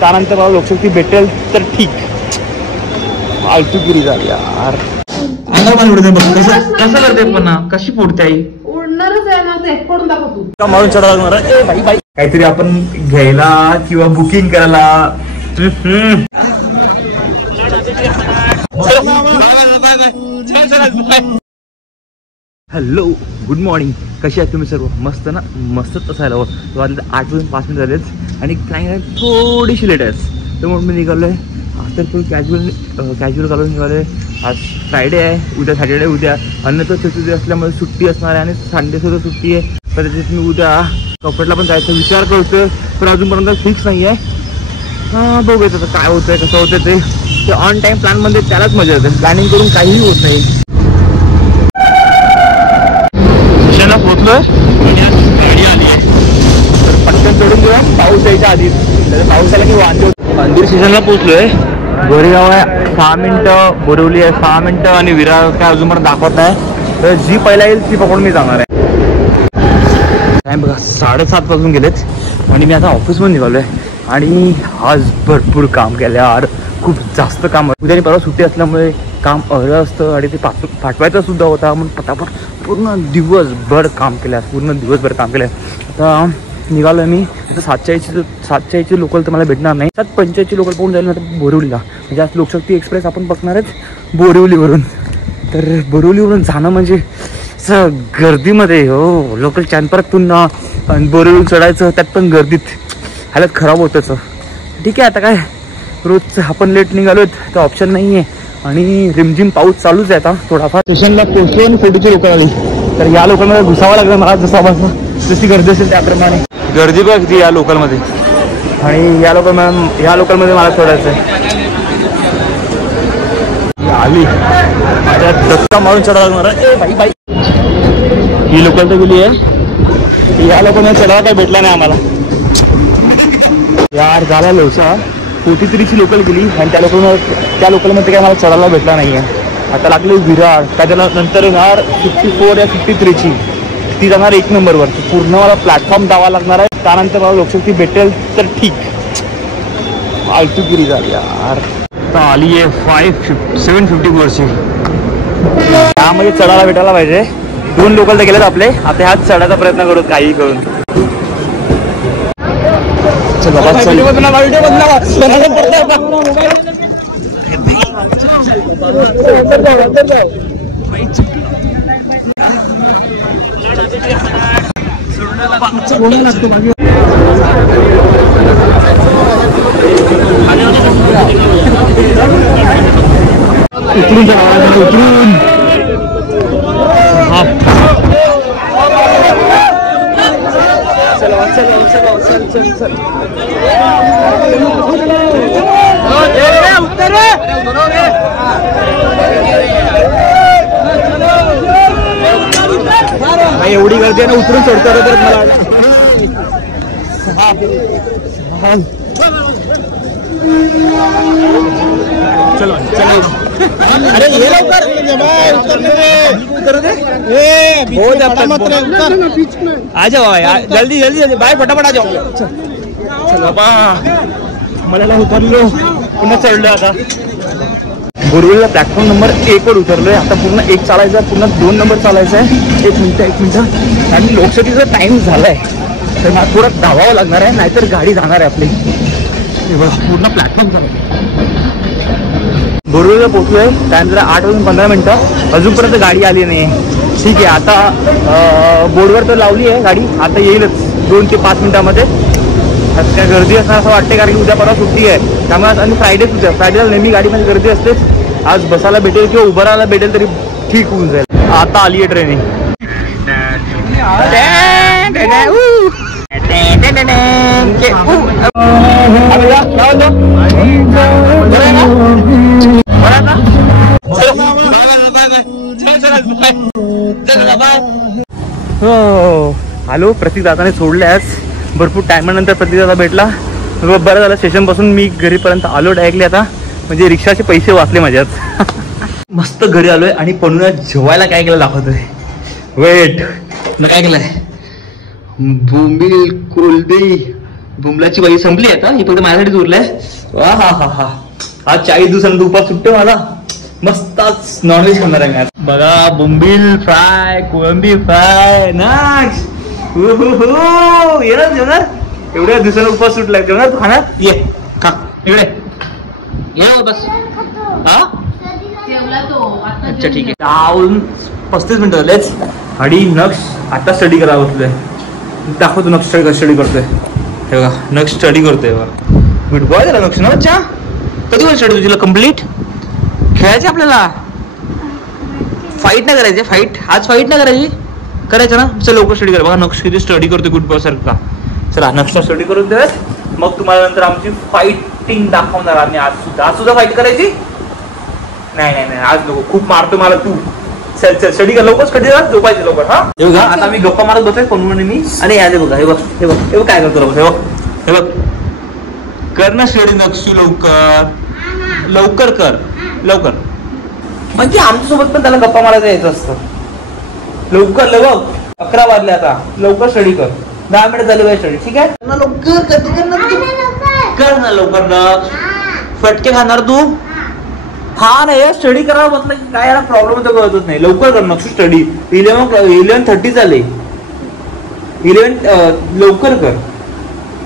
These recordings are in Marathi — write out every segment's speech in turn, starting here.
त्यानंतर मला लोकशक्ती भेटेल तर ठीक. फालतूगिरी झाली यार. कसं करते पण कशी फोडते आई? उडणारच आहे ना, ते फोडून दाखव तू. का मारून चढा लागणार? ए बाई बाई, काहीतरी आपण घ्यायला किंवा बुकिंग करायला. Hello, good morning. कशी आहे तुम्ही सर्व? मस्त ना? मस्तच असायला हवं. 8:05 झालेच आणि प्लॅन थोडीशी लेट आहे, तर म्हणून मी निघालोय. आज तर फुल कॅज्युअल घालून निघालोय. आज फ्रायडे आहे, उद्या सॅटर्डे, उद्या अन्नदान चतुर्थी असल्यामुळे सुट्टी असणार आहे आणि संडे सुद्धा सुट्टी आहे. तर त्याच्यात मी उद्या कपडला पण जायचा विचार करतोय, पण अजूनपर्यंत फिक्स नाही आहे. बघूया आता काय होतंय, कसं होतं ते ऑन टाइम प्लॅनमध्ये त्यालाच मजा येते. प्लॅनिंग करून काहीही होत नाही. स्टेशनला पोहोचलोय आणि आज गाडी आली आहे, तर पटकन चढून घेऊया पाऊस यायच्या आधी. पाऊस आला की वांदे. मंदिर स्टेशनला पोहोचलोय. गोरेगाव आहे 6 मिनिटं, बोरिवली आहे 6 मिनिटं आणि विरार काय अजूनपर्यंत दाखवत नाही. तर जी पहिला येईल ती पकडून मी जाणार आहे. टाइम बघा 7:30 वाजून गेलेत आणि मी आता ऑफिसमध्ये निघालो आहे. आणि आज भरपूर काम केलं यार, खूप जास्त काम. उद्या परवा सुट्टी असल्यामुळे काम अहलं असतं आणि ते पाठवायचं सुद्धा होता. म्हणून पटापट पूर्ण दिवसभर काम केलं, पूर्ण दिवसभर काम केलं. आता निघालो आहे मी. आता 7:40 लोकल तर मला भेटणार नाही, 7:45 लोकल पोहोचून जाईल ना बोरिवलीला. म्हणजे आज लोकशक्ती एक्सप्रेस आपण बघणारच बोरिवलीवरून. तर बोरिवलीवरून जाणं म्हणजे असं गर्दीमध्ये हो, लोकल चॅन परत पुन्हा बोरिवलीवरून चढायचं, त्यात पण गर्दीत हालत खराब होतं. ठीक आहे, आता काय रोजचं आपण लेट निघालोत तर ऑप्शन नाही आहे. आणि रिमझिम पाऊस चालूच आहे आता थोडाफार. स्टेशनला पोहोचलो आणि फोटोची लोकल आली, तर या लोकलमध्ये घुसावं लागलं मला. जशी गर्दी असेल त्याप्रमाणे गर्दी बघती या लोकलमध्ये. आणि या लोकलमध्ये मला सोडायचं आहे. आली माझ्या धक्का मारून चढा लागणार. ए बाई बाई, ही लोकल तर गेली आहे. या लोकलमध्ये चढायला काय भेटला नाही आम्हाला यार. झाला लोसा 43ची लोकल गेली आणि त्या लोकलमध्ये काय मला चढायला भेटला नाही आहे. आता लागली विरार, त्याच्यानंतर येणार 54 या 53ची, ती जाणार 1 नंबरवर. पूर्ण मला प्लॅटफॉर्म जावा लागणार आहे. त्यानंतर मला लोकशक्ती भेटेल तर ठीक. फालतूगिरी झाली यार. आता आली आहे 750 त्यामध्ये चढायला भेटायला पाहिजे. 2 लोकल तर गेलेत आपले. आता ह्याच चढायचा प्रयत्न करू काही करून. उतरून उतरून एवढी गर्दी आहे ना, उतरून सोडतो तर मला. चलो चलो, अरे ये लवकर आ जाओ यार, जल्दी जल्दी जल्दी बाय, फटाफट आ जाओ. चलो बा, मला उतरलो, पुन्हा चढलो. आता बोरिवलीला प्लॅटफॉर्म नंबर 1 वर उतरलोय. आता पूर्ण 1 चालायचं आहे, पुन्हा 2 नंबर चालायचं आहे. 1 मिनिट आणि लोकशक्तीचा टाइम झालाय, तर मला थोडं धावावं लागणार आहे, नाहीतर गाडी जाणार आहे आपली. पूर्ण प्लॅटफॉर्म झालं. बोरिवलीला पोहोचलोय, त्यानंतर 8:15 अजूनपर्यंत गाडी आली नाही. ठीक आहे, आता बोर्डवर तर लावली आहे गाडी, आता येईलच 2 ते 5 मिनिटामध्ये. काय गर्दी असणार असं वाटते, कारण की उद्या परवा सुट्टी आहे त्यामुळे. आणि फ्रायडेला नेहमी गाडीमध्ये गर्दी असतेच. आज बसायला भेटेल किंवा उभं राहायला भेटेल तरी ठीक होऊन जाईल. आता आली आहे ट्रेनिंग. हॅलो, प्रतीक दादाने सोडल्यास भरपूर टायमानंतर प्रतीक दादा भेटला. बरं झालं, स्टेशनपासून मी घरीपर्यंत आलो डायरेक्टली. आता म्हणजे रिक्षाचे पैसे वाचले माझ्यात. मस्त घरी आलोय आणि पणूला जेवायला काय केलं दाखवतोय. वेट, काय केलंय? बोंबील, कोलंबी, बुमलाची बाई संपली आता, ही फक्त माझ्यासाठीच उरलंय. वा हा हा हा, आज 40 दिवसांनी दुपार सुट्टे मला. मस्त आज नॉनव्हेज खाणार आहे मी आज. बघा बुंबील फ्राय, कोळंबी फ्राय नाच. येणार जेवणार, एवढ्या दिवसांना उपास सुटलाय. जेवणार तू खाणार, ये खा इकडे ये बस. हा जेवला तो आता. अच्छा ठीक आहे. 35 मिनिटं झालेच आणि नक्ष आता स्टडी करायला बसलोय. दाखवतो नक्ष स्टडी करतोय. हे बघा नक्ष स्टडी करतोय बघा. गुड बॉय झाला नक्ष ना. अच्छा कधी होईल स्टडी तुझीला कम्प्लीट? खेळायचे आपल्याला, फाईट नाही करायचे. फाईट आज फाईट नाही करायची, करायचं ना. चल लवकर स्टडी करा. बघा नक्ष किती स्टडी करतोय गुड बॉय सारखा. चला नक्ष स्टडी करून देऊयात, मग तुम्हाला नंतर आमची फाईटिंग दाखवणार आम्ही. आज सुद्धा फाईट करायची. नाही नाही नाही आज नको, खूप मारतो मला तू. चल चल स्टडी कर लवकर, स्टडी कर, झोपायचं लवकर. हा हे बघा आता मी गप्पा मारत बसलोय फोनवर मी. आणि याले बघा, हे बघ हे बघ हे बघ काय करतो. हे बघ हे बघ, कर ना स्टडी नक्सू, लवकर लवकर कर लवकर. म्हणजे आमच्यासोबत पण त्याला गप्पा मारायला यायचं असतं. लवकर लवकर, 11 वाजले आता, लवकर स्टडी कर. 10 मिनिट झाले बाय स्टडी. ठीक आहे ना, लवकर कर ना लवकर ना. फटके खाणार तू. हा नाही स्टडी करायला बसला की काय याला प्रॉब्लेम तर कळतच नाही. लवकर कर नक्की स्टडी. 11:30 झाले. 11 लवकर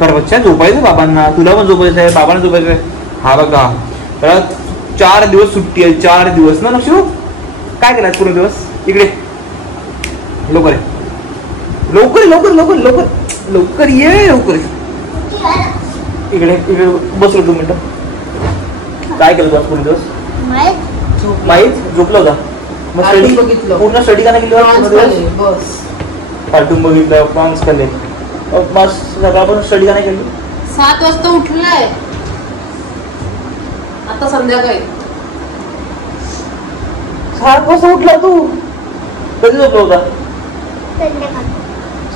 कर बच्चा. झोपायचं बाबांना, तुला पण झोपायचं आहे, बाबांना झोपायचं आहे. हा बघा त्याला 4 दिवस सुट्टी आहे. 4 दिवस ना नक्षू. काय केलं पूर्ण दिवस? इकडे लवकर लवकर लवकर लवकर लवकर लवकर ये लवकर. इकडे इकडे बसलो 2 मिनिटं. काय केलं तुला पूर्ण दिवस? माहीत झोपला होता. मग स्टडी बघितलं पूर्ण. स्टडी का नाही केली? बस कार्टून बघितलं, प्रॉन्स खाल्ले. मग सकाळपासून स्टडी का नाही केली? 7 वाजता उठलाय आता संध्याकाळी. 7 वाजता उठला तू? कधी झोपला होता?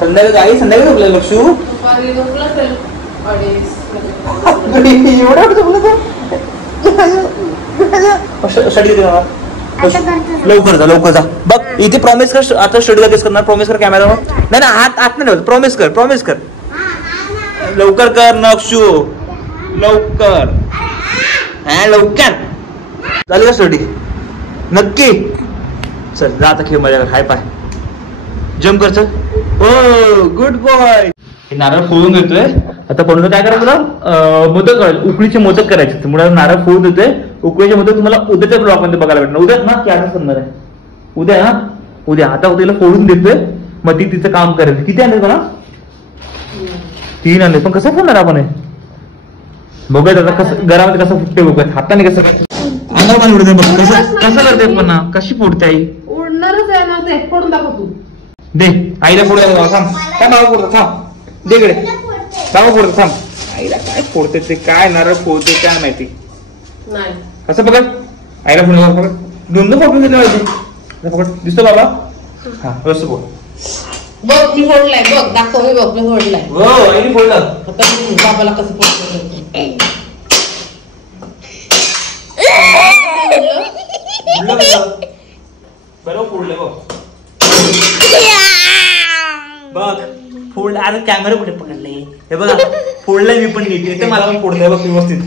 संध्याकाळी. आई संध्याकाळी झोपला लक्षू? दुपारी झोपला असेल 2:30. एवढं झोपलं तर स्टडी लवकर जा लवकर जा. बघ इथे प्रॉमिस कर आता स्टडी लगेच करणार. प्रॉमिस कर कॅमेरावर. नाही ना हात हात नाही. प्रॉमिस कर, प्रॉमिस कर. लवकर कर नक्षू, लवकर. हा लवकर झाली का स्टडी? नक्की. चल जा आता खेळ मजा कर. हाय पाय जम्प कर. चल हो गुड बॉय. नारळ फोडून घेतोय आता. फोडून काय करायचं तुला? मोदक करायचे, उकळीचे मोदक करायचे. मुळे नारळ फोडून देतोय. उकळीचे मोदक तुम्हाला उद्याच्या ब्लॉग मध्ये बघायला भेटणार. उद्या ना की आता समजणार आहे? उद्या ना उद्या. आता उद्याला फोडून देतोय, मग ती तिचं काम करायचं. किती आणले मला? 3 आणले. पण कसं फोडणार आपण हे? बघूयात आता कसं घरामध्ये कसं फुटते. बघूयात हाताने कसं अंगावर पाणी उडते. बघ कसं कसं करते पण कशी फोडते आई. उडणारच आहे ना ते. फोडून दाखव तू. दे आईला फोडायला. थांब काय बाबा फोडतो. थांब दे इकडे. बाबा फोडतो. थांब. आईला काय फोडते ते, काय नारळ फोडते काय माहिती. नाही कसं पकड. आईला फोडून पकड. 2 फोडून दिले पाहिजे. पकड दिसतो बाबा. हा व्यवस्थित फोड. बघ मी फोडलाय. बघ दाखव मी. बघ मी फोडलाय. हो आईने फोडलं. आता मी बाबाला कसं फोडतो. बरोबर फोडलं बघ. बघ फोड. आता कॅमेरा कुठे पकडले? हे बघा फोडलंय मी पण नीट. येते मला पण फोडलंय बघ व्यवस्थित.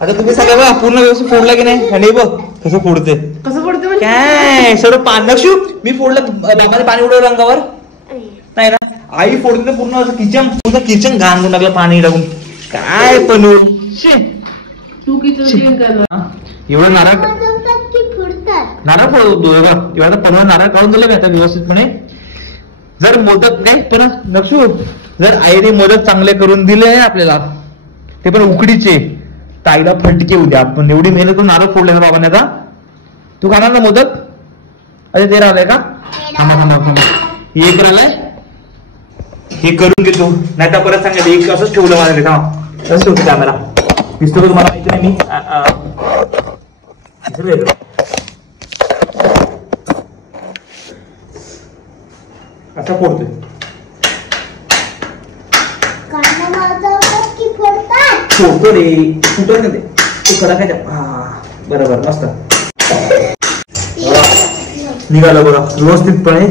आता तुम्ही सगळं बघा पूर्ण व्यवस्थित फोडला की नाही? आणि बघ कसं फोडते. कसं फोडते काय सर्व नक्षू मी फोडलं. बाबाने पाणी उडवलं अंगावर नाही ना. आई फोडते पूर्ण असं किचन. पूर्ण किचन घाण करून टाकलं पाणी टाकून. काय पण तू किचन कर. एवढं नारळ नारळ फोडतो. एवढा 15 नारळ काढून दिले आता व्यवस्थितपणे. जर मोदक नाही पण नक्षू, जर आईने मोदक चांगले करून दिले आपल्याला, ते पण उकडीचे, ताईला फटके उद्या. आपण एवढी मेहनत करून नारळ फोडले ना बाबांनी. आता तू खाणार ना मोदक? अरे ते राहिलंय का? एक राहिलाय. हे करून घेतो नाही तर परत सांगायचं एक असंच ठेवलं माझ्याकडे. का असं ठेवतो कॅमेरा. दिसतो का तुम्हाला? माहिती नाही मी आता फोडतोय. फोडतो रे. फुटत नाही ते खडा काय. हा बरोबर मस्त निघालं बघा व्यवस्थितपणे.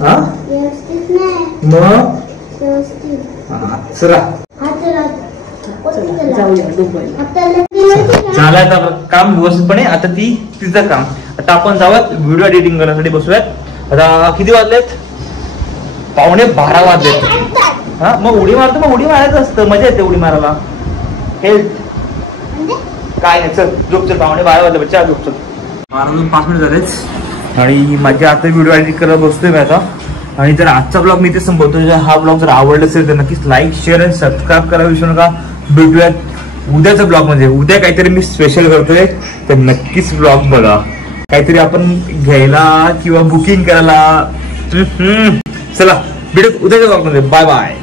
हा मग चला झालं आता काम व्यवस्थितपणे. आता तिचं काम. आता आपण जाऊयात व्हिडिओ एडिटिंग करण्यासाठी बसूयात. आता किती वाजलेत? 11:15 वाजलेत. हा मग उडी मारतो. मग उडी मारायचं असतं, मजा येते उडी मारायला. हेल्थ काय नाही. चल झोप. चल 11:15 वाजले बच्चा, झोप. चल 5 मिनिट झालेच आणि माझ्या आता व्हिडिओ एडिट करत बसतोय मी आता. आणि जर आजचा ब्लॉग मी इथे संपवतो. जर हा ब्लॉग जर आवडला असेल तर नक्कीच लाईक शेअर आणि सबस्क्राईब करायला विसरू नका. भेटूयात उद्याच्या ब्लॉग मध्ये. उद्या काहीतरी मी स्पेशल करतोय, तर नक्कीच ब्लॉग बघा. काहीतरी आपण घ्यायला किंवा बुकिंग करायला. चला भेटू उद्याच्या ब्लॉग मध्ये. Bye bye.